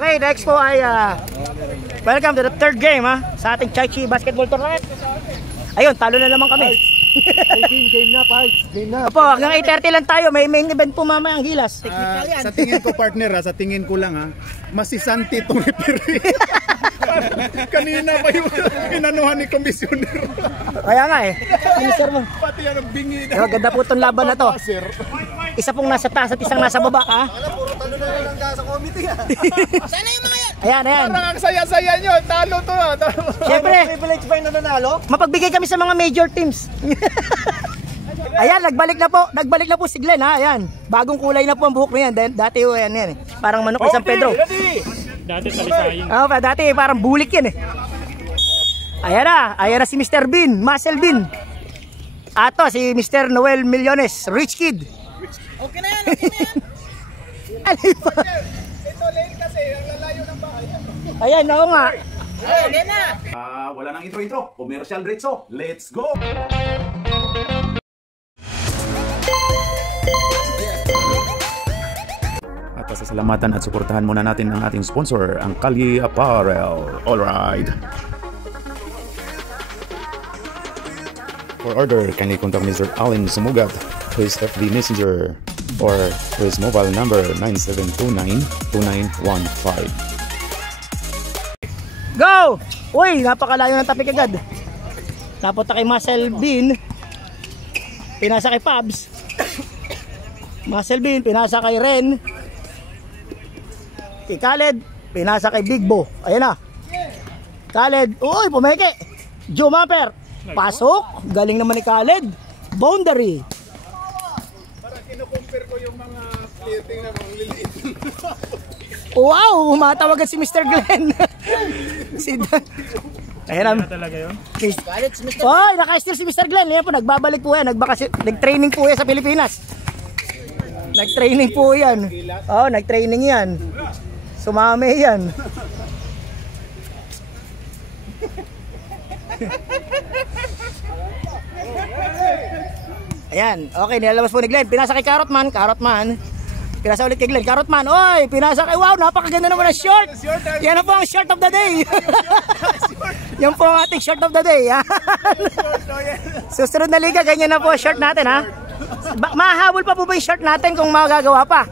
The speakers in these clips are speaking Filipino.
Okay, next po ay welcome to the third game sa ating Chai Chi Basketball Tournament. Ayun, talo na naman kami. Game na, Pards. Game na. Opo, hanggang 8:30 lang tayo. May main event po mamaya ang Gilas. Sa tingin ko, partner, sa tingin ko lang masisanti itong referee. Kanina pa yung inanuhan ni komisyoner. Kaya nga Sir mo. Pati yan ang bingi na. Ganda po itong laban na to. Isa pong nasa taas at isang nasa baba Puro talo na lang sa committee Sana yung mga yan. Ayan. Parang ang saya-saya nyo. Talo to Siyempre, privilege pa yung nanalo? mapagbigay kami sa mga major teams. Ayan, nagbalik na po si Glenn Ayan, bagong kulay na po ang buhok niyan. Dati yan parang manok isang Pedro. Dati talisayin. Dati parang bulik yan Ayan na si Mr. Bean, Muscle Bean. Ato si Mr. Noel Millones, Rich Kid. Okay na yan. Ano ba? Ito lane kasi, ang lalayo ng bahay. Ayan, oo nga. Okay na. Wala nang intro. Commercial diretso. Let's go! At pasasalamatan at suportahan muna natin ang ating sponsor, ang Kali Apparel. Alright. For order, kindly contact Mr. Allen Sumugat to his FB Messenger or to his mobile number 9729-2915. Go! Uy, napakalayo ng tapik agad. Napunta kay Muscle Bean. Pinasa kay Pabs. Muscle Bean, pinasa kay Ren. Kay Khaled, pinasa kay Big Bo. Ayan na. Khaled, uy, pumeke. Joe Mapper, pasok. Galing naman ni Khaled. Boundary. Parang kinukumpare ko yung mga plating na mga liliit. Wow, umatawagan si Mr. Glenn. Ayan na Talaga yun? Oy, naka-steal si Mr. Glenn. Yan po, nagbabalik po yan. Nag-training po yan sa Pilipinas. Nag-training po yan. Nag-training yan. Sumame yan. Ayan, okay, nilalabas po ni Glenn. Pinasa kay Carrotman. Pinasa ulit kay Glenn. Carrotman, oy, pinasa kay, wow, napakaganda naman ang short. Yan na po ang short of the day. Yan po ang ating short of the day. Susunod na liga, ganyan na po ang short natin mahabol pa po ba yung short natin kung magagawa pa?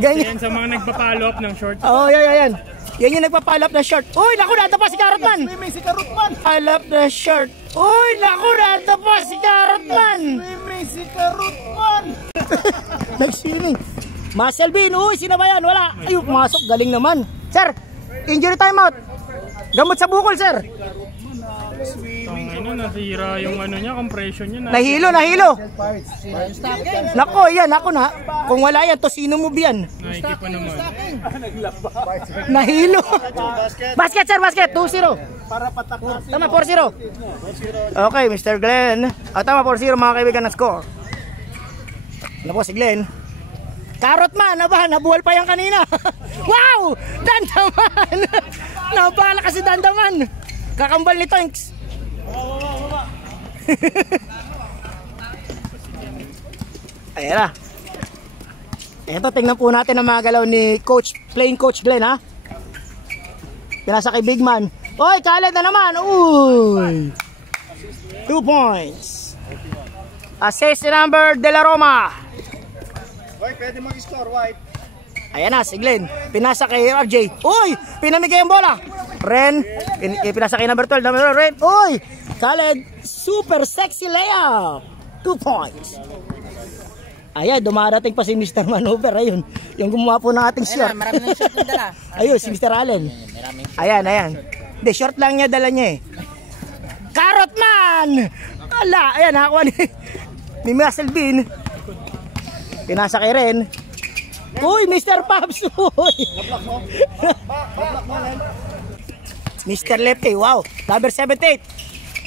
Yan sa mga nagpa-follow up ng short. Yan. Yan yung nagpa-follow up na short. Uy, naku, nata pa si Carrotman. Si Karutman. Follow up na short. Uy, naku, nata pa si Carrotman. Si Karutman. Nag-swimming. Muscle Bean, uy, sino ba yan? Wala. Ay, pumasok, galing naman. Sir, injury timeout. Gamot sa bukol, sir. Nasira yung niya, compression niya. Nahilo. Nako, yan, ako na. Kung wala yan, tosino mo yan. Naiki pa naman. Nahilo. Basket, sir, basket. 2-0. Para patakas. Tama, 4-0. Okay, Mr. Glenn. Tama, 4-0 mga kaibigan na score. Ano po si Glenn? Carrotman, nabuhal pa yan kanina. Wow! Dandaman! Nabala kasi Dandaman. Kakambal ni Tanks. Ayan na. Ito, tingnan po natin ang mga galaw ni playing coach Glenn Pinasa kay Big Man. Oy, Khaled na naman. Uy! 2 points. Assist number De La Roma. White, pwede mag-score, White. Ayan na, si Glenn. Pinasa kay RJ. Uy! Pinamigay ang bola. Ren. Pinasa kay number 12. Ren. Uy! Khaled. Super sexy layup. 2 points. Ayan, dumarating pa si Mr. Manover. Ayun. Yung gumawa po ng ating short. Marami ng short yung dala. Ayun, si Mr. Allen. Ayan. Hindi, short lang niya, dala niya Carrotman! Ala, ayan, nakakuha ni Muscle Bean. Pinasa kay Ren. Uy, Mr. Pops! Uy! Mr. Lefty, wow. Number 78.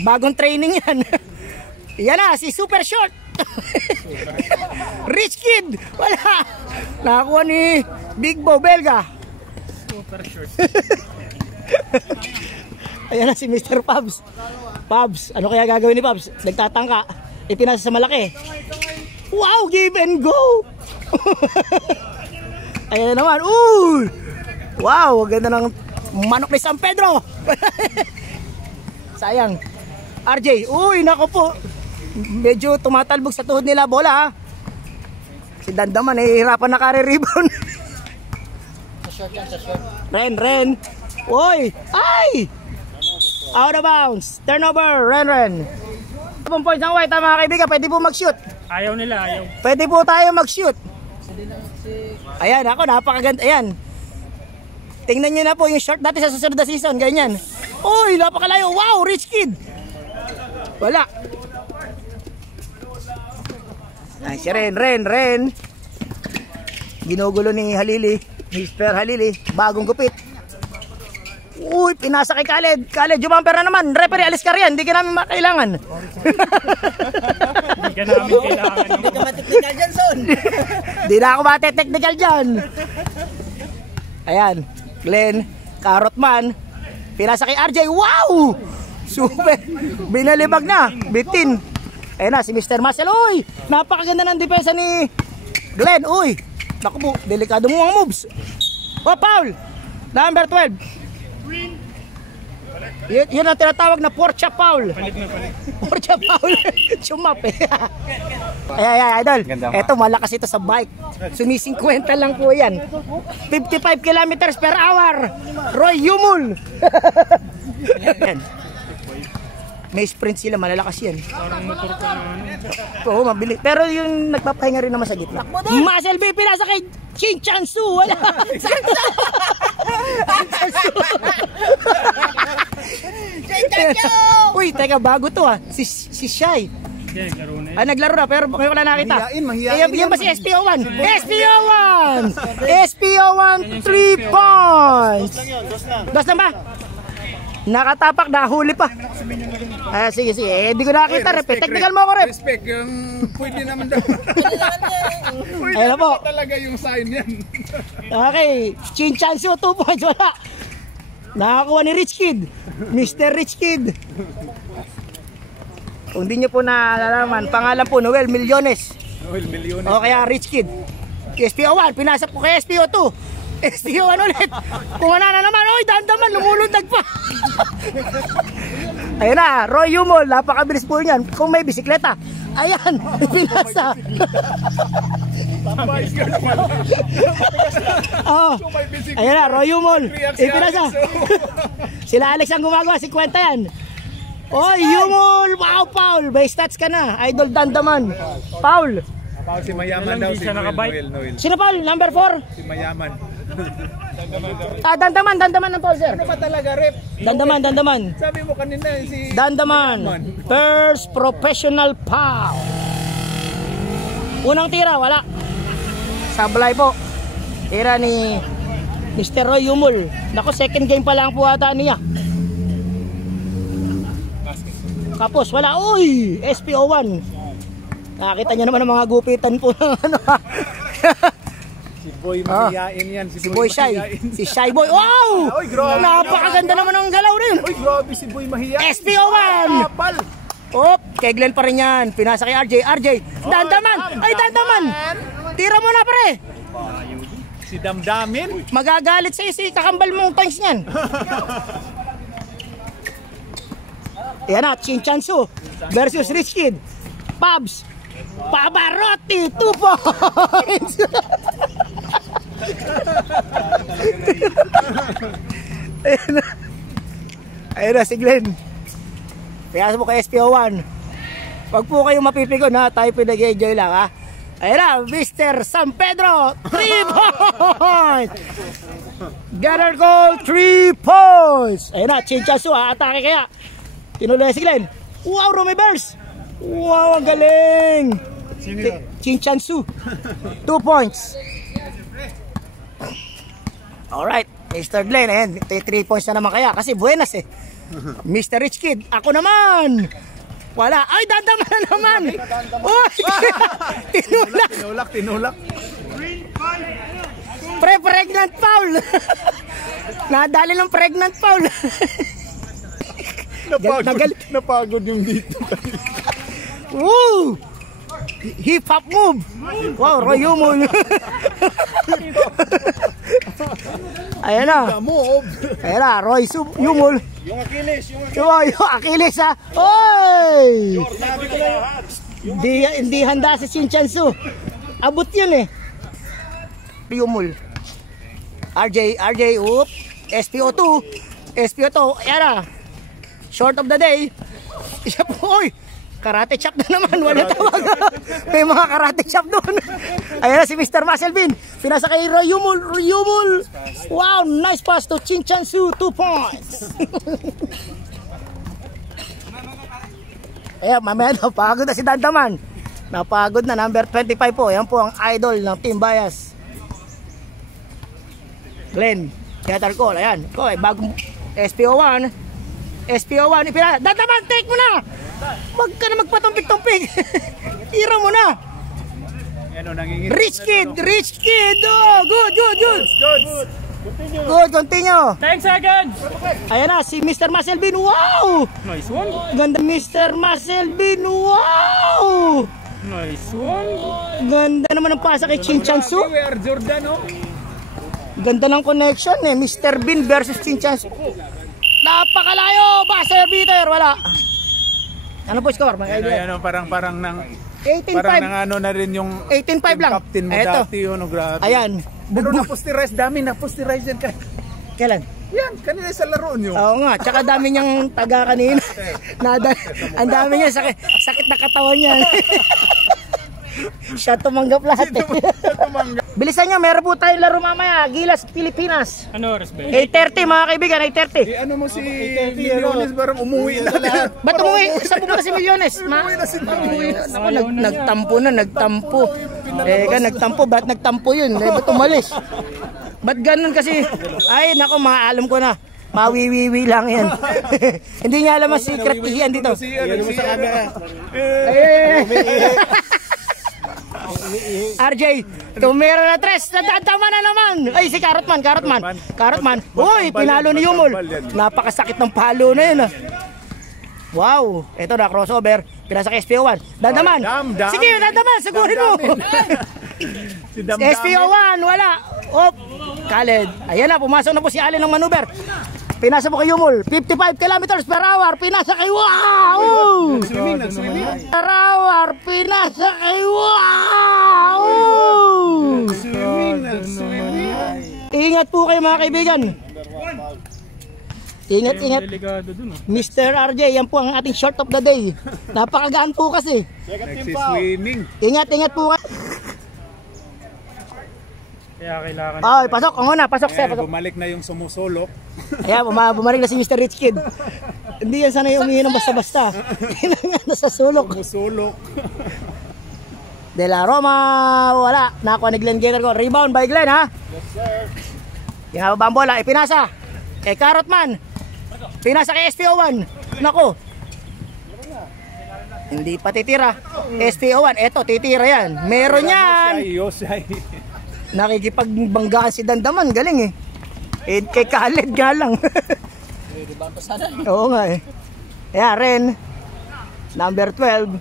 Bagong training yan. Yan na, si Super Short. Rich Kid. Wala. Nakakuha ni Big Bo Belga. Super short. Ayan na si Mr. Pabs. Pabs, ano kaya gagawin ni Pabs? Nagtatangka. Ipinasa sa malaki. Wow, give and go. Ayan naman. Ooh! Wow, ganda ng manok ni San Pedro. Sayang. RJ, uy, nako po. Medyo tumatalbog sa tuhod nila bola ha. Si Dandaman, hihirapan na kare-rebound. Ren. Uy, ay! Out of bounds. Turnover, Ren. 7 points ang white, mga kaibigan. Pwede po mag-shoot. Ayaw nila, ayaw. Pwede po tayo mag-shoot. Ayan, ako, napakaganda. Ayan. Tingnan nyo na po yung short natin sa susunod na season. Ganyan. Uy, napakalayo. Wow, rich kid. Wala. Ay, si Ren. Ginugulo ni Halili. Mr. Halili. Bagong gupit. Uy, pinasa kay Khaled, jumamper na naman. Referee, alis ka riyan. Hindi ka namin makailangan. Hindi ka namin kailangan. Hindi ka matiknikal dyan, Son. Hindi na ako mati-technical dyan. Ayan, Glenn, Carrotman. Pinasa kay RJ. Wow! Super. Binalibag na. Bitin. Ayan na, si Mr. Marcel. Uy, napakaganda ng depensa ni Glenn. Uy, naku po, delikado mo ang moves. Oh, foul. Number 12. Yun ang tinatawag na Porcha Foul. Porcha Foul. Chumap eh. Ay, idol. Eto, malakas ito sa bike. Sumi-50 lang po yan. 55 kilometers per hour. Roy Yumul. May sprint sila, malalakas yan. Oo, mabilis. Pero yung nagpapahinga rin naman sa gitna. Muscle B, pinasa kay Chin Chansu. Wala. Uy, teka, bago to ha. Si Shai. Naglaro na, pero ngayon ko na nakita. Mahihain yan ba si SPO1? SPO1 3 points. Dos lang ba? Nakatapak, nahuli pa. Sige. Hindi ko nakakita, rep. Technical mo ako, rep. Respect, yung pwede naman daw. Ayun na po. Talaga yung sign yan. Okay, Chin Chansu, 2 points, wala. Nakakuha ni Rich Kid. Mr. Rich Kid. Kung di nyo po nalalaman, pangalan po, Noel Millones. O kaya Rich Kid. SPO1, pinasap ko kay SPO2. SPO1 ulit. Kung wala na naman, oy, dandaman, lumulundag pa. Ayun na, Roy Yumol, napakabilis po niyan. Kung may bisikleta. Ayan, pinasa. Ayan na, Roy Yumol. Pinasa. Sila Alex ang gumagawa, 50 yan. Oy, Yumol, wow, Paul. May stats ka na, Idol Dandaman. Paul. Si Mayaman daw, si Noel. Sino Paul? Number 4? Si Mayaman. Dandaman ng Paul, sir. Ano ba talaga, rep? Dandaman. Sabi mo kanina, si Dandaman. First professional foul. Unang tira, wala. Sablay po. Tira ni Mr. Roy Yumul. Nako, second game pa lang po ata niya. Kapos, wala. Uy, SPO1. Nakakita niyo naman ang mga gupitan po ng ano. Si Boy mahihain yan. Si Boy Shy. Si Shy Boy. Wow! Oy, grabe. Napakaganda naman ng galaw rin. Uy, grabe si Boy mahihain. SPO1! Kapal! Op, kay Glenn pa rin yan. Pinasa kay RJ. Dandaman! Ay, Dandaman! Tira mo na, pre! Si Damdamin? Magagalit sa'yo si kakambal mong tanks niyan. Yan na, Chin Chansu versus Rich Kid. Pabs Pavarotti, 2 points. Ayun na si Glenn. Kaya mo kay SPO1. Pag po kayo mapipigon ha, tayo pinag-enjoy lang ha. Ayun na, Mr. San Pedro, 3 points. Gather goal, 3 points. Ayun na, Chin Chansu ha, atake kaya. Tinuloy si Glenn. Wow, Romivers. Wow, ang galing. Chin Chansu, 2 points. Alright, Mr. Glenn, ayan, 3 points na naman kaya kasi buenas eh. Mr. Rich Kid, ako naman. Wala, ay Dandaman na naman. Uy, Tinulak. Pregnant foul. Nadali ng pregnant foul. Napagod yung dito. Woo! Hip hop move. Wow, Roy Yumul. Ayan na. Move. Ayan na, Roy Yumul. Yung Achilles, Yung Achilles ha. Oy! Hindi handa si Shinchansu. Abot yun eh. Yumul. RJ, oop. SPO2. Ayan na. Short of the day. Isa po, oy. Karate chop na naman, wala tawag. May mga karate chop doon. Ayan na si Mr. Muscle Bean. Pinasa kay Roy Yumul. Wow, nice pass to Shinchansu, 2 points. Ayan, mamaya napagod na si Dandaman. Napagod na, number 25 po. Yan po ang idol ng Team Bias. Glenn, theater call. Ayan, bagong SPO1. Dandaman, take mo na! Huwag ka na magpatumpik-tumpik. Tira mo na. Rich kid. Oh, good. Good, continue. 10 seconds. Ayan na, si Mr. Muscle Bean. Wow! Nice one. Ganda Mr. Muscle Bean. Wow! Nice one. Ganda naman ang pasa kay Shinchansu. Jordan, oh. Ganda ng connection eh. Mr. Bean versus Shinchansu. Napakalayo. Buzzer beater. Wala. Ano po score? Ano, parang nang 18-5. parang nang ano na rin yung 18-5 lang. captain mo Eto. dati yun, grabe. Ayan. Pero na-posterize, dami na-posterize yan. Kailan? Yan, kanina sa laro nyo. Oo nga, tsaka dami niyang taga kanina. Ang dami niya, sakit na katawan niya. Siya tumanggap lahat eh. Bilisan nyo, meron po tayong laro mamaya. Gilas, Pilipinas. Ano oras ba? 8:30 mga kaibigan, 8:30. Ano mo si Milyones, parang umuwi na lahat. Ba't umuwi? Saan pumunta si Milyones? Nagtampo na. Nagtampo. Ba't nagtampo yun? Ba't umalis? Ba't ganun kasi? Ay, nako, maalam ko na. Mawiwiwi lang yan. Hindi niya alam ang secret ihiyan dito. RJ, tumira na tres. Tama na naman. Ay, si Carrotman. Uy, pinalo ni Yumul. Napakasakit ng palo na yun. Wow, ito na crossover. Pinasa kay SPO1. Dandaman. Sige, Dandaman, sigurin mo. SPO1, wala. Op, Khaled. Ayan na, pumasok na po si Allen ng maneuver. Pinasa po kay Yumul. 55 kilometers per hour. Pinasa kay wow! Nag-swimming. Per hour. Pinasa kay wow! Nag-swimming. Ingat po kayo mga kaibigan. Ingat. Delikado dun. Mr. RJ, yan po ang ating short of the day. Napakagaan po kasi. Nag-swimming. Ingat po kayo. Kaya kailangan. Ay, pasok. Ang una, pasok sir. Pasok. Bumalik na yung sumusulok. Ayan, bumalik na si Mr. Rich Kid. Hindi yan sana yung umiinom basta-basta. Nasa sulok. Sumusulok. De La Roma, wala. Nakuha ni Glenn Gator ko. Rebound by Glenn, ha? Yes, sir. Yung habang bola, ipinasa. Carrotman. Pinasa kay SPO1. Nako. Hindi pa titira. SPO1, eto, titira yan. Meron yan. Yosay. Nakikipagbanggaan si Dandaman, galing eh. Kay Khaled nga lang. Oo nga eh. Ayan, Ren. Number 12.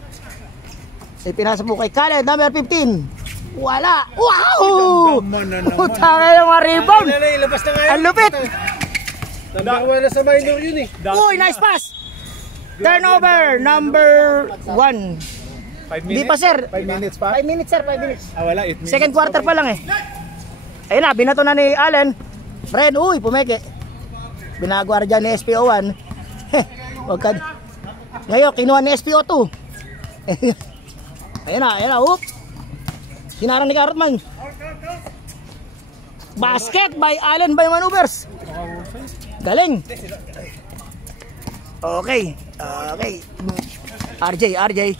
Ipinasa po kay Khaled, number 15. Wala. Wow! Putangay ng mga rebound. Ang lupit. Dalawa na sa minor yun eh. Uy, nice pass. Turnover, number 1. 5 minutes? Hindi pa sir. 5 minutes pa? 5 minutes sir, 5 minutes. Wala, 8 minutes. Second quarter pa lang eh. Ayun na, binato na ni Allen. Ren, uy, pumeke. Binagwardya ni SPO1. Wag ka. Ngayon, kinuha ni SPO2. Ayun na, up. Sinarang ni Carrotman. Basket by Allen by maneuvers. Galing. Okay. RJ.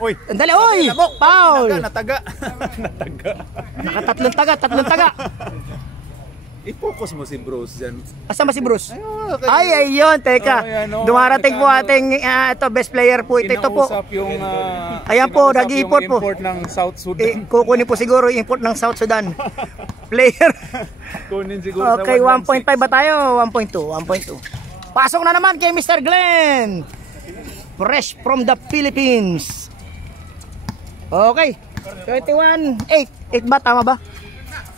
Uy, Andali, uy! Foul! Nataga. Nakatatlong taga. I-focus mo si Bruce dyan. Asan ba si Bruce? Ay, ayun, teka. Dumarating po ating ito, best player po ito po. Kinausap yung Ayan po, nag-import po. import ng South Sudan. Kukunin po siguro yung import ng South Sudan. Player. Kunin siguro Okay, sa 1.5 ba tayo? 1.2. Pasok na naman kay Mr. Glenn. Fresh from the Philippines. Okay. 21-8. 8 ba? Tama ba?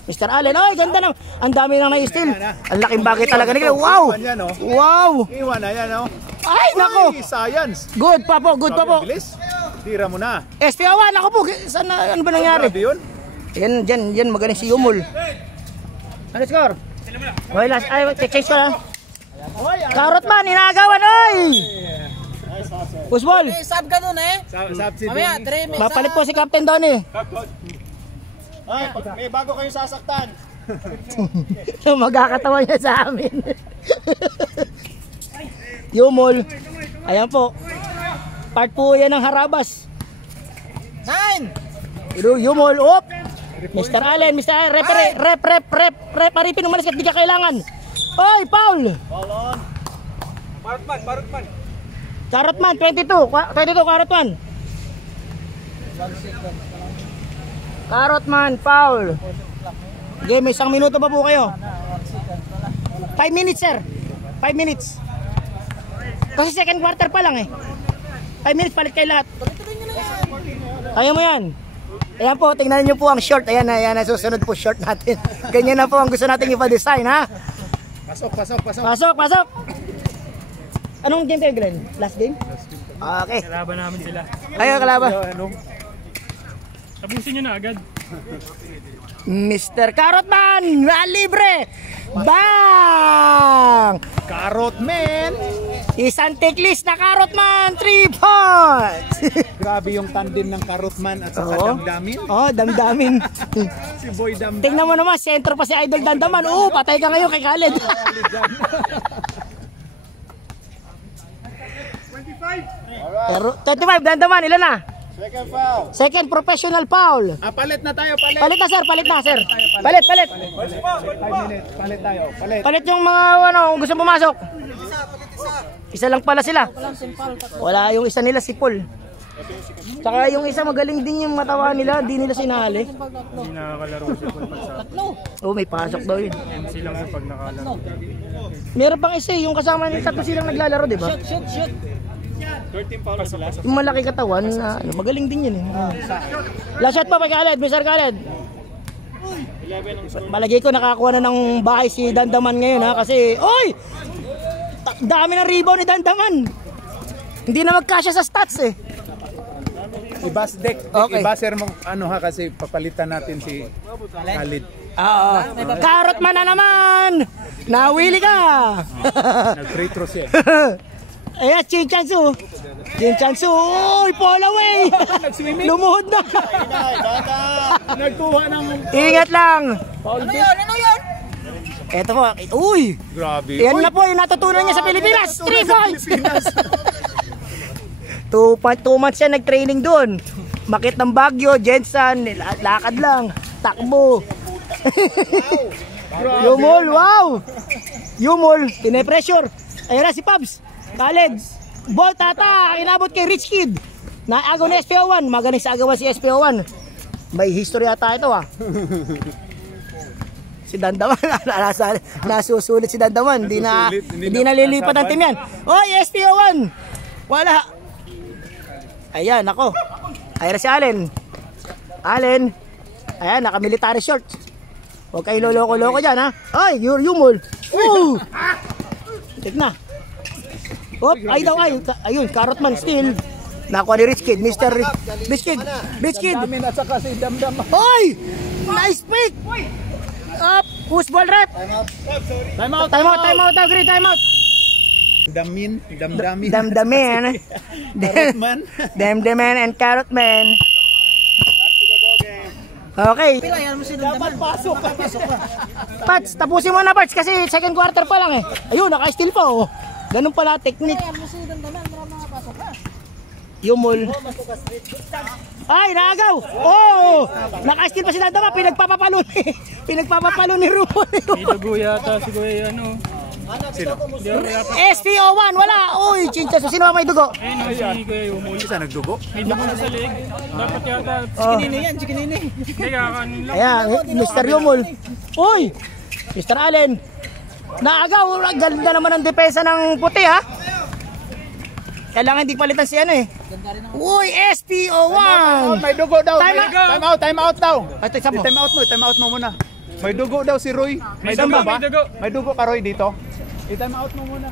Mr. Allen. Ay, ganda na. Ang dami nang na-steal. Ang laking bagay talaga nila. Wow! Wow! Iwan na yan, oh. Ay, nako! Ay, science. Good pa po, good pa po. Bilis. Tira mo na. SPO1, ako po. Saan na, ano ba nangyari? Grabe yun. Yan, magaling si Yumul. Ano score? Okay, last. Ay, change ko lang. Karot man, inagawan, oy! Pusbol. Sab ka dun eh. Subsidy. Mamaya, 3 minutes. Mapalit po si Captain Donnie. Ay, may bago kayo sasaktan. Magkakatawa niya sa amin. Yumul. Ayan po. Part po yan ng Harabas. 9. Yumul. Op. Mr. Allen. Mr. Allen. Rep. Aripin umalis at di ka kailangan. Oy, Paul. Barutman. Carrotman, 22, Carrotman. Carrotman, foul. Okay, may 1 minuto pa po kayo. 5 minutes, sir. 5 minutes. Kasi second quarter pa lang eh. 5 minutes, palit kayo lahat. Kaya mo yan. Ayan po, tingnan nyo po ang short. Ayan na, susunod po short natin. Ganyan na po ang gusto natin ipa-design, ha? Pasok. Anong game kayo, Glenn? Last game? Okay. Kalaban namin sila. Ayaw kalaban. Tapusin nyo na agad. Mr. Carrotman! Libre! Bang! Carrotman! Isang tiklist na Carrotman! 3 points! Grabe yung tandem ng Carrotman at saka Damdamin. Damdamin. Si Boy Damdamin. Tingnan mo naman, sentro pa si Idol Dandaman. Patay ka ngayon kay Khaled. 25, Dandaman, ilan na? Second foul. Second professional foul. Palit na tayo, palit. Palit na, sir. Palit. 5 minutes, palit tayo, palit. Palit yung mga gusto pumasok. Isa lang pala sila. Wala yung isa nila, si Paul. Tsaka yung isa magaling din yung matawa nila, di nila sinali. Hindi nakakalaro siya pag May pasok daw yun. MC lang sa pag nakalaro. Meron pang isa yung kasama nila, tatlo silang naglalaro, di ba? Shoot. 13 foul sila. Yung malaki katawan, magaling din yun eh. Last shot pa kay Khaled, Mr. Khaled. Malagay ko nakakuha na ng bahay si Dandaman ngayon ha, kasi, oy! Dami ng rebound ni Dandaman. Hindi na magkasya sa stats eh. Ibaser mo kasi papalitan natin si Khalid. Carrotman na naman! Nawili ka! Nag-free throw siya. Ayan, Chinchansu. Uy, fall away! Lumuhod na. Nagkuha ng... Ingat lang. Ano yun? Eto po. Uy! Grabe. Yan na po yung natutunan niya sa Pilipinas. 3 points! 2 months siya nag-training doon. Makit ng Baguio, Jensen, lakad lang. Takbo. Yumul, wow! Yumul, pine-pressure. Ayan na si Pabs. Khaled, ball tata, inabot kay Rich Kid. Naagaw na SPO1, magaling sa agawan si SPO1. May history ata ito ah. Si Dandaman, nasusulit si Dandaman, hindi nalilipat ang team yan. Oy, SPO1! Wala. Ayan, ako. Ayan si Allen. Ayan, naka-military short. Huwag kayo loloko-loko dyan ha. Ay, Yumul. Tignan na. Ayun, Carrotman still. Nakuha ni Rich Kid, Mr. Rich Kid. Damdamin at saka si Damdam. Oy! Nice pick! Up, push ball rep. Time out, agree, time out. Damdamin. Damdamin. Damdamin and Carrotman. Okay. Dapat pasok ka. Pats, tapusin mo na Pats kasi second quarter pa lang eh. Ayun, naka-steal pa oh. Ganun pala technique. Yumul. Ay, naagaw. Oh! Naka-steal pa si Dandaman, pinagpapapalo ni Rumon. May dugo yata si Kuya Sino? SPO1, wala. Uy, Chinchasu, sino may dugo? Ayun si Kuya Yumul. Isa nagdugo? May dugo na sa leg. Dapat yata. Chikinini. Hindi kakanin lang. Ayan, Mr. Yumul. Uy! Mr. Allen. Naagaw, ganda naman ang depensa ng puti ha. Kailangan hindi palitan si ano eh. Uy, SPO1! May dugo daw. Time Time out daw. Ito, isa mo. Time out mo muna. May dugo daw si Roy. May dugo, dugo ba? may dugo. May dugo ka Roy dito. I-time out mo muna.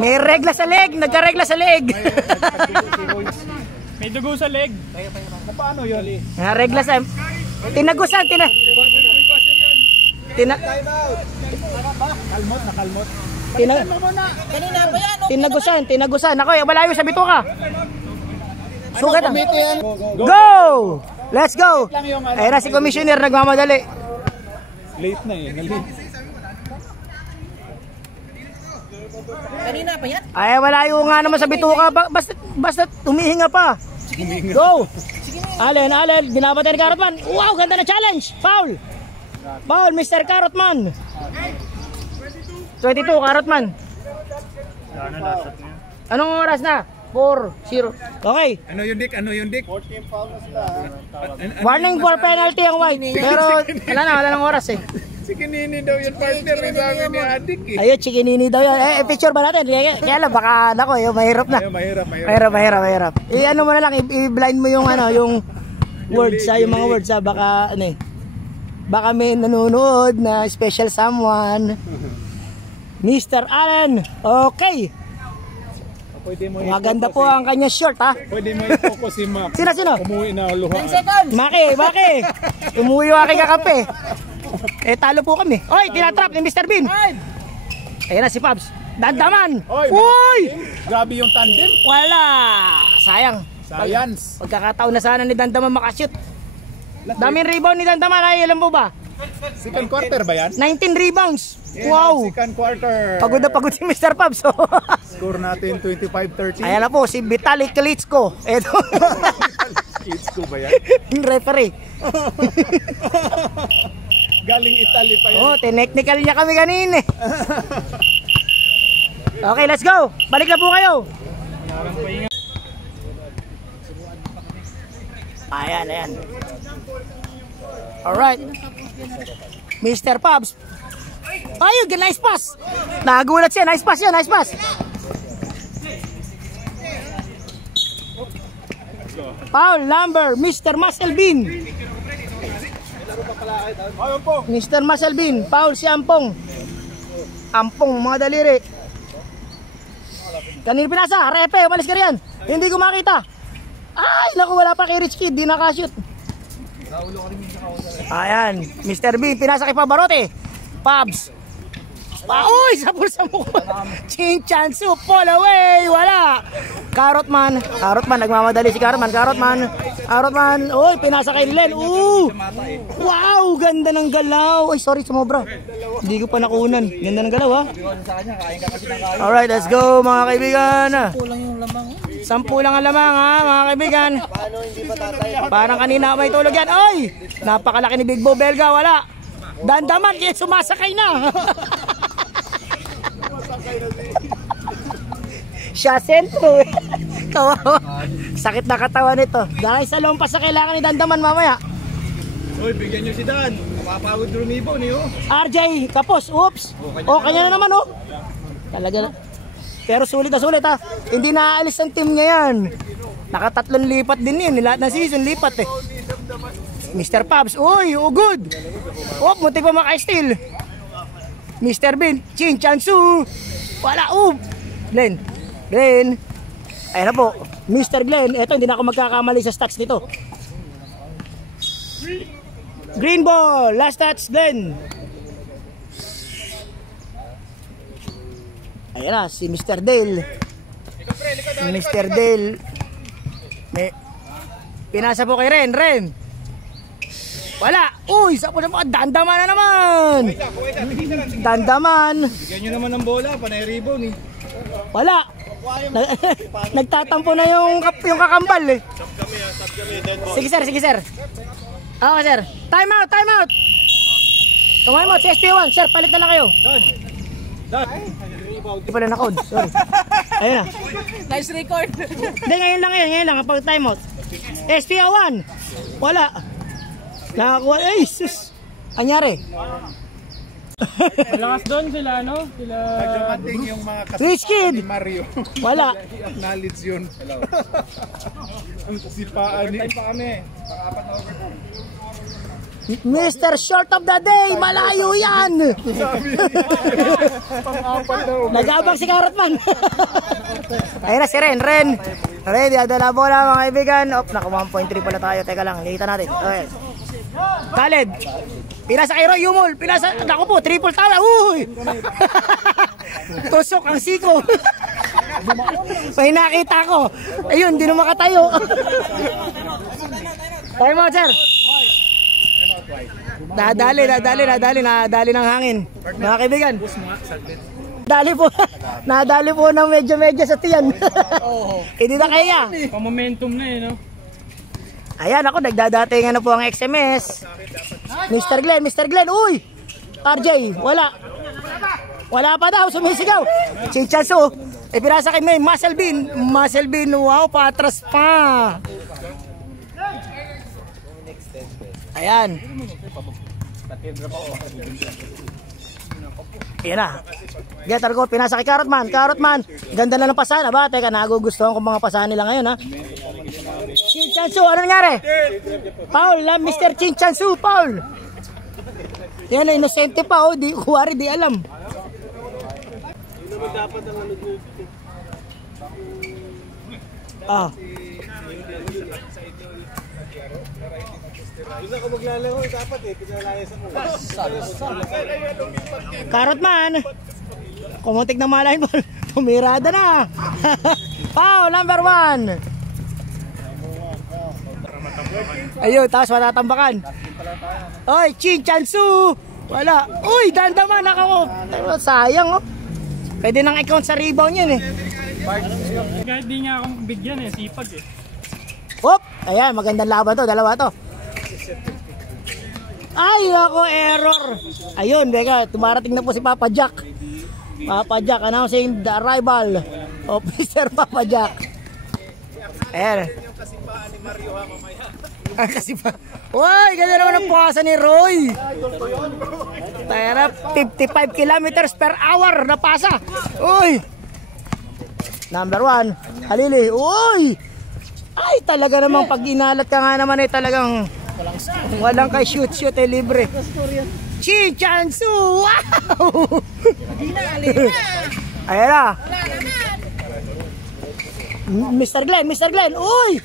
May regla sa leg, nagka-regla sa leg. May dugo sa leg. Paano yun? May regla sa tinagusan, Kalmot na kalmot. Kanina pa yan. tinagusan. Ako, malayo sa bituka. Sugat. Committee yan. Go! Let's go! Ayun na si Commissioner, nagmamadali. Late na eh. Kanina pa yan. Ay, malayo nga naman sa bituka. Basta humihinga pa. Go! Allen, binabatay ni Carrotman. Wow, ganda na challenge. Foul! Foul, Mr. Carrotman. 22, Carrotman. Anong oras na? 4-0. Okay. Ano yung Dick? 14 fouls na. Warning for penalty ang white. Pero wala nang oras eh. Si Kinini daw yung partner ni sabi ni Adik eh. Ayun, chikinini daw yun. Picture ba natin? Kaya lang, baka nako, mahirap na. Mahirap. Ano mo na lang, i-blind mo yung yung words yung mga words baka baka may nanonood na special someone. Mr. Allen. Okay. Maganda po ang kanya short ha. Pwede mo i-focus si Mac. Sino? Umuwi na luha. 10 seconds. Maki. Umuwi yung aking kakape. Talo po kami. Oy, tinatrap ni Mr. Bean. Ayun na si Pabs. Dandaman. Uy! Grabe yung tandem. Wala. Sayang. Science. Pagkakataon na sana ni Dandaman makashoot. Daming rebound ni Dandaman. Ay, alam mo ba? Second quarter ba yan? 19 rebounds. Wow. Second quarter. Pagod na pagod si Mr. Pabs. Score natin 25-13. Ayan na po, si Vitalik Klitschko. Ito. Klitschko ba yan? Yung referee. Galing Italy pa yan. Oh, technical niya kami kanina. Okay, let's go. Balik na po kayo. Ayan. Alright. Mr. Pabs. Ayun, nice pass. Nagulat siya, nice pass. Foul number, Mr. Muscle Bean. Mr. Muscle Bean, foul si Ampong. Ampong, mga daliri. Kanina pinasa, repe, umalis ka riyan. Hindi ko makita. Ay, naku, wala pa kay Rich Kid, di nakashoot. Ayan, Mr. Bean, pinasa kay Pavarotti. Pabs. Uy, sapul sa mukha. Chinchansu, fall away. Wala. Carrotman, nagmamadali si Carrotman. Uy, pinasa kay Len. Wow, ganda ng galaw. Ay, sorry, sumobra. Hindi ko pa nakunan. Ganda ng galaw, ha. Alright, let's go, mga kaibigan. 10 lang ang lamang, ha, mga kaibigan. Parang kanina may tulog yan. Ay, napakalaki ni Big Bo Belga. Wala. Dandaman, kaya sumasakay na. Siya sentro. Kawawa. Sakit na katawan nito. Dahil sa lompas na kailangan ni Dandaman mamaya. Uy, bigyan nyo si Dan. Mapapagod lumibo niyo. RJ, kapos. Oops. Kanya na naman, Talaga na. Pero sulit na sulit, ha. Hindi naaalis ang team niya yan. Nakatatlong lipat din yun. Lahat ng season lipat Mr. Pabs, good. Muntik pa maka-steal. Mr. Bean, Chinchansu. Wala, Glenn. Ayun na po, Mr. Glenn. Eto, hindi na ako magkakamali sa stats nito. Green ball, last touch, Glenn. Ayun na, si Mr. Dale. Pinasa po kay Ren. Wala. Sapo na po. Dandaman na naman. Bigyan nyo naman ng bola. Panay rebound eh. Wala. Nagtatampo na yung kakambal Sige sir. Okay sir. Time out. Tumahin mo. Si SP1. Sir, palit na lang kayo. Hindi pala na-code. Sorry. Ayun na. Nice record. Hindi, ngayon lang. Pag time out. SP1. Wala. Nakakuha. Ay, sus. Anyari? Malakas doon sila, Sila... Nagdumating yung mga Rich Kid. ni Mario. Wala. Acknowledge yun. Ang kasipaan ni... Time pa kami. Pang-apat na overtime. Mr. Short of the Day, malayo yan. Nag-abang si Carrotman. Ayun na si Ren. Ready, adala bola mga kaibigan. Naku, 1.3 pala tayo. Teka lang, lihitan natin. Okay. Khaled, pinasa kay Roy Yumol. Pinasa, naku po, triple tala. Uy! Tusok ang siko. May nakita ko. Ayun, di na makatayo. Time out, sir. Nadali ng hangin. Mga kaibigan. Nadali po ng medyo sa tiyan. Hindi na kaya. Pa-momentum na no? Ayan ako, nagdadatingan na po ang XMS. Mr. Glenn, uy! RJ, wala. Wala pa daw, sumisigaw. Chinchansu, pinasa kay May, Muscle Bean, wow, patras pa. Ayan. Ayan na. Getter ko, pinasa kay Carrotman. Ganda na ng pasan. Aba, teka, nagugustuhan ko mga pasan nila ngayon, ha? Chinchansu, ano nangyari? Paul, Mr. Chinchansu, Paul. Yan na, inosente pa, oh. Kuwari, di alam. Carrotman, kumuntik na malahin ball. Tumirada na. Foul number 1. Ayun, tapos matatambakan. Oy, Chinchansu. Wala. Uy, dandaman ako. Sayang, oh. Pwede nang i-count sa rebound yan, eh. Kahit di nga akong bigyan, sipag, eh. Hop! Ayan, magandang laban to, dalawa to. Ay, ako, error. Ayun, beka, tumarating na po si Papa Jack. Papa Jack announcing the arrival of Mr. Papa Jack. Ayan. Kasi pa. Uy, ganda naman ang pasa ni Roy. Tara, 55 kilometers per hour na pasa. Uy. Number 1, Halili. Uy. Ay, talaga namang pag inalat ka nga naman, talagang walang kay shoot, libre. Chinchansu. Wow. Ayan na. Mr. Glenn, uy!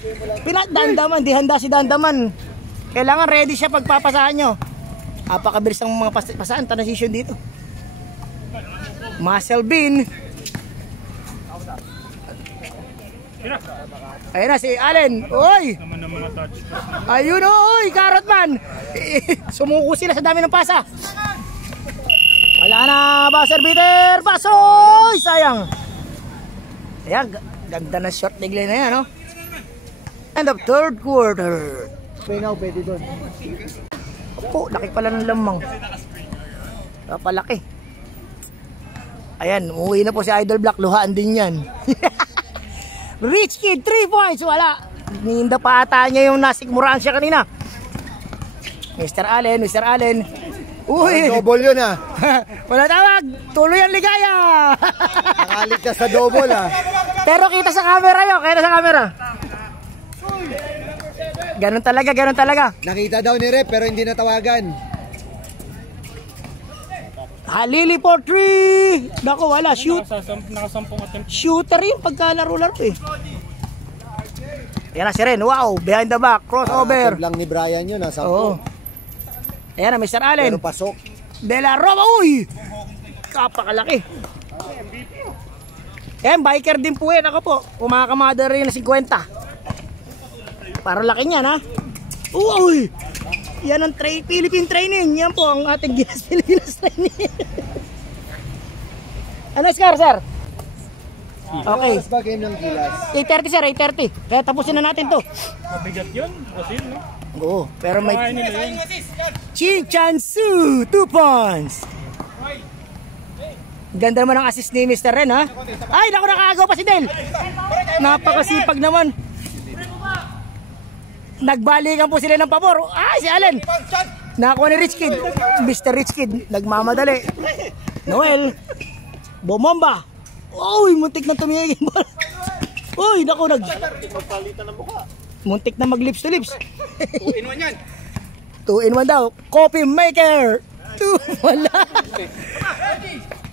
Dandaman, di handa si Dandaman. Kailangan ready siya pagpapasahan nyo. Apakabilis ng mga pasahan, transition dito. Muscle Bean. Ayun na si Allen. Uy! Ayun, uy! Carrotman! Sumuko sila sa dami ng pasa. Wala na, buzzer beater! Basoy! Sayang! Ayan, ganda na shot ni Glenn na yan, no? End of third quarter. Pwede doon. Opo, laki pala ng lamang. Palaki. Ayan, umuwi na po si Idol Black. Luhaan din yan. Rich Kid, 3 points. Wala. Ninda pa ata niya yung nasikmuraan siya kanina. Mr. Allen. Uy! Double yun, ah. Wala tawag. Tuloy ang ligaya. Nakalit ka sa double, ah. Pero kita sa camera yun. Ganun talaga. Nakita daw ni Rep pero hindi natawagan. Halili for 3. Naku, wala. Nakasampung attempt. Shooter yung pagkalaro-laro, eh. Yan na si Ren. Wow, behind the back. Crossover. Lang ni Brian yun, ah. Oo. Ayan na, Mr. Allen. Pero pasok. De La Roba, uy! Kapakalaki. Ayan, biker din po yan. Ako po, kumakamada rin na 50. Para laki niyan, ha? Uy! Yan ang Philippine training. Yan po ang ating Pilipinas training. Ano score, sir? Okay. Mas ba game ng Gilas? 8:30, sir, 8:30. Kaya tapusin na natin to. Mabigat yun, Brazil, no? Oo, pero may Kaya nila yun. Chinchansu, 2 points. Ganda naman ang assist ni Mr. Ren, ha? Ay, naku, nakagaw pa si Del. Napakasipag naman. Nagbalikan po sila ng pabor. Ay, si Allen. Nakakuha ni Rich Kid. Mr. Rich Kid, nagmamadali. Noel. Bomomba. Uy, muntik na tumigil yung bola. Uy, naku, muntik na mag lips to lips. 2-in-1 yan. 2-in-1 daw. Coffee maker. 2, wala.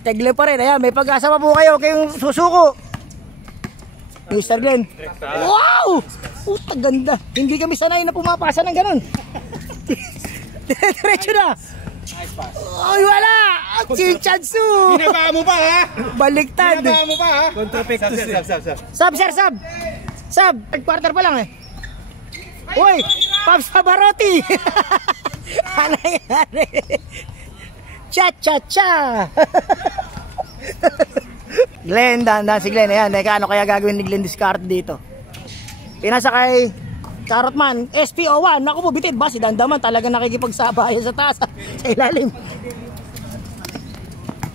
Tegle pa rin. Ayan, may pag-asa pa po kayo. Kayong susuko. Mr. Glenn. Wow! Puta, ganda. Hindi kami sanay na pumapasa ng ganun. Diretso na. Ay, wala! Chinchansu! Binaba mo pa ha? Baliktad. Binaba mo pa ha? Sub, sir, sub. Sub, third quarter pa lang eh. Uy, Pops Pavarotti. Ano yan? Cha-cha-cha. Glenn, dahan si Glenn. Ayan, ano kaya gagawin ni Glenn discard dito? Pinasa kay Carrotman, SPO1. Naku po, bitid ba? Si Dandaman talaga nakikipagsabayan sa taas, sa ilalim.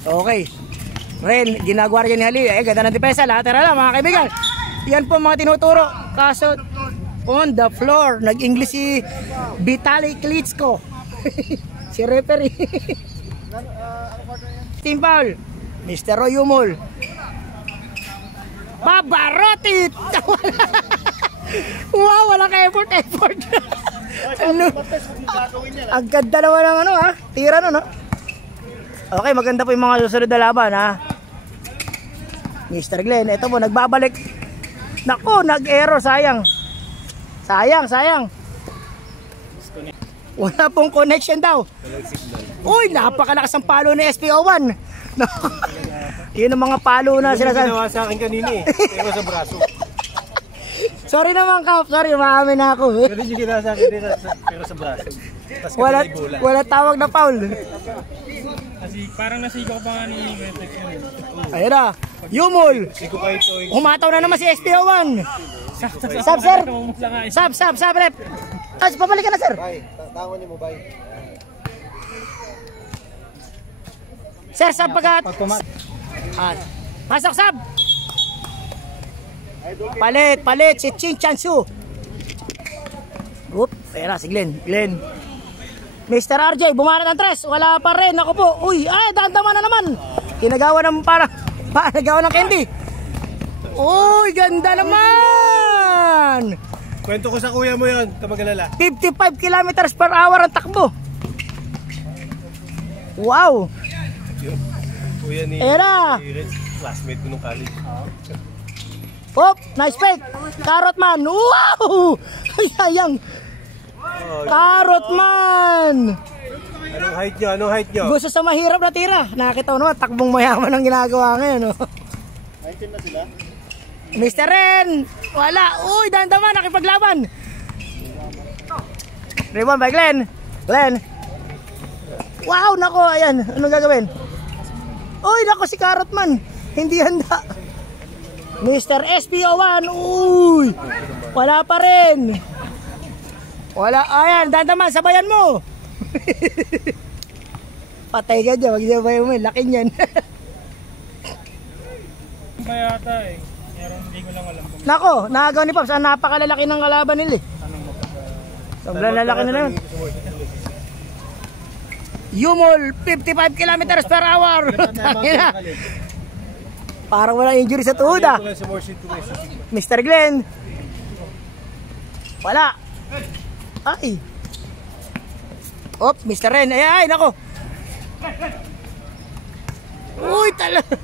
Okay. Ren, ginagawa rin ni Hali. Ganda ng depensa. Lateral lang mga kaibigan. Yan po mga tinuturo. Kaso, on the floor, nag-English si Vitaly Klitschko. Si referee. Team foul. Mr. Roy Humol. Pavarotti. Wow, walang effort. Ano? Ang ganda naman ng ano ha. Tira no, no? Okay, maganda po yung mga susunod na laban ha. Mr. Glenn, ito po, nagbabalik. Naku, nag-error, sayang. Sayang. Wala pong connection daw. Uy, napakalakas ang palo ni SPO1. Yun ang mga palo na sinasabi. Ginawa sa akin kanina eh. Pero sa braso. Sorry naman, Kap. Sorry, maamin na ako. Pero yung ginawa sa akin pero sa braso. Wala tawag na foul. Kasi parang nasigaw pa nga ni Metex yun. Ayun na. Yumol. Umataw na naman si SPO1. Sab, sir. Sab, rep. Papalik ka na, sir. Bay, tangon niyo mo, bay. Sir, sab pagat. Pasok, sab. Palit si Chinchansu. Oop, pera si Glenn. Mr. RJ, bumanat ang tres. Wala pa rin. Ako po. Uy, dandaman na naman. Kinagawa ng nagawa ng candy. Uy, ganda naman. Kwento ko sa kuya mo yun, tamagalala. 55 kilometers per hour ang takbo. Wow. Kuya ni Era. Classmate ko nung college. Hop, nice fake. Carrotman. Wow! Sayang. Carrotman. Anong height nyo? Gusto sa mahirap na tira. Nakita ko naman, takbong mayaman ang ginagawa ngayon. No? Na sila? Mr. Ren. Wala. Uy, dandaman, nakipaglaban. Rebound by Glenn. Wow, nako, ayan. Anong gagawin? Uy, nako si Carrotman. Hindi handa. Mr. SPO1. Uy, wala pa rin. Wala, ayan, dandaman, sabayan mo. Patay ka dyan, magsabayan mo, laki niyan. Ba yata eh. Pero hindi ko lang alam kung Nako, nakagawa ni Pops, napakalalaki ng kalaban nila eh. Sobrang lalaki na naman. Yumol, 55 kilometers per hour. Parang walang injury sa tuhod ah. Mr. Glenn. Wala. Ay. Op, Mr. Ren. Ay, nako. Uy, talaga.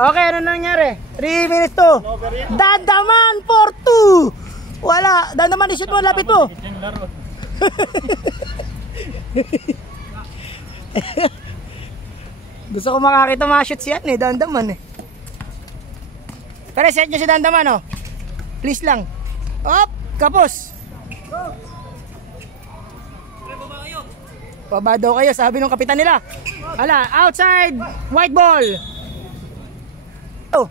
Okay, ano nangyari? 3 minutes to. Dandaman for 2. Wala. Dandaman, ishoot mo, lapit mo. Gusto ko makakita mga shoots yan eh, Dandaman eh. Pero set nyo si Dandaman oh. Please lang. Op, kapos. Baba daw kayo, sabi ng kapitan nila. Hala, outside, white ball. Oh.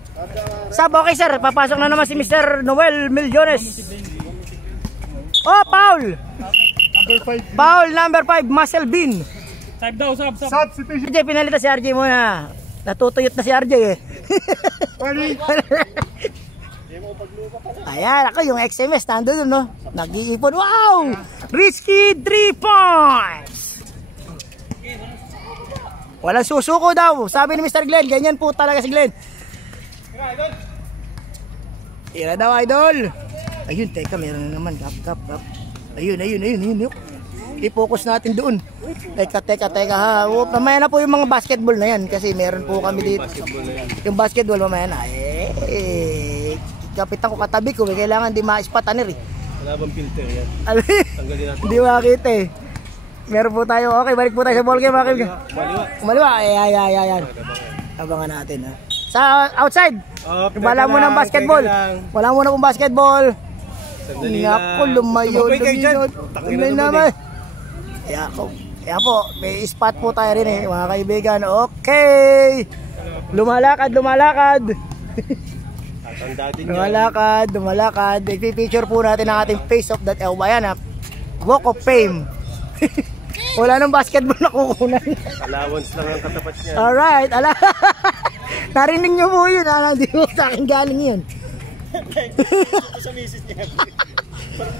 Sab, okay sir, papasok na naman si Mr. Noel Millones. Oh, foul. Foul number 5, Muscle Bean. Sab daw, sab. RJ, pinalita si RJ muna. Natutuyot na si RJ eh. Ayan, ako yung XMS, nandun no? Nag-iipon, wow! Risky 3 points! Walang susuko daw, sabi ni Mr. Glenn, ganyan po talaga si Glenn. Tira daw, idol. Ayun, teka, meron na naman. Kap. Ayun. I-focus natin doon. Teka ha. Mamaya na po yung mga basketball na yan kasi meron po kami dito. Yung basketball mamaya na. Kapitan ko katabi ko. Kailangan di ma-spataner eh. Wala bang filter yan? Tanggalin natin. Hindi makita eh. Meron po tayo. Okay, balik po tayo sa ball game. Kumaliwa. Ayan. Abangan natin ha. Sa outside. Wala mo ng basketball. Wala mo na pong basketball. Naku, lumayo. Lumayo naman. Ayan po, may spot po tayo rin eh, mga kaibigan. Okay. Lumalakad. Lumalakad. I-feature po natin ang ating face of that Ayan, Walk of Fame. Wala nang basketball na kukunan. Allowance lang ang katapat niya. Alright, narinig nyo po yun. Hindi po sa akin galing yun.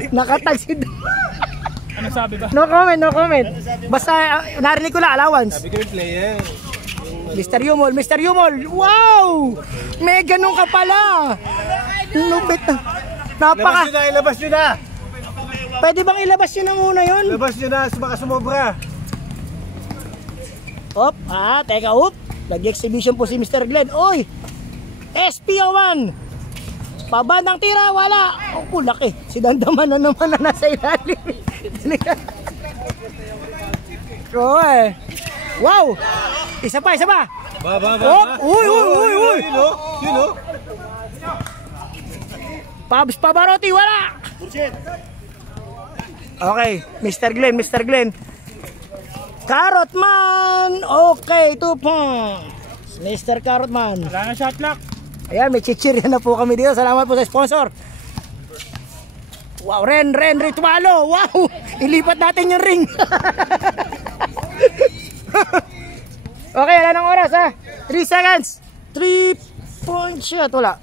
Nakatag si Ano sabi ba? No comment. Basta narinig ko lang allowance. Sabi ko yung player. Mr. Yumol. Wow! May ganun ka pala. Lupit na. Ilabas nyo na! Pwede bang ilabas nyo na muna yun? Ilabas nyo na, baka sumobra. Teka. Nag-exhibition po si Mr. Glenn. Oy! SPO1! Pabandang tira, wala! Laki. Si Dandaman na naman na nasa ilalim. Wow! Isa pa! Uy! You know? Pabs Pavarotti, wala! Okay, Mr. Glenn. Carrotman! Okay, 2 points. Mr. Carrotman. Wala na shot clock. Ayan, may chichirya na po kami dito. Salamat po sa sponsor. Wow, Ren Ritualo. Wow, ilipat natin yung ring. Okay, wala ng oras ha. 3 seconds. 3-point shot. Wala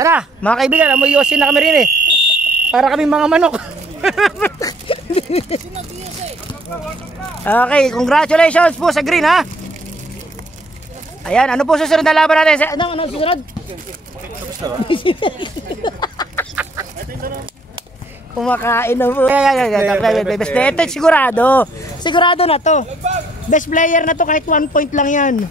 na, mga kaibigan. Amoy yosin na kami rin eh. Para kami mga manok. Okay, congratulations po sa green ha. Ayan, ano po susunod na laban natin? Ano susunod? Kumakain na po. Best player. Sigurado na to. Best player na to kahit 1 point lang yan.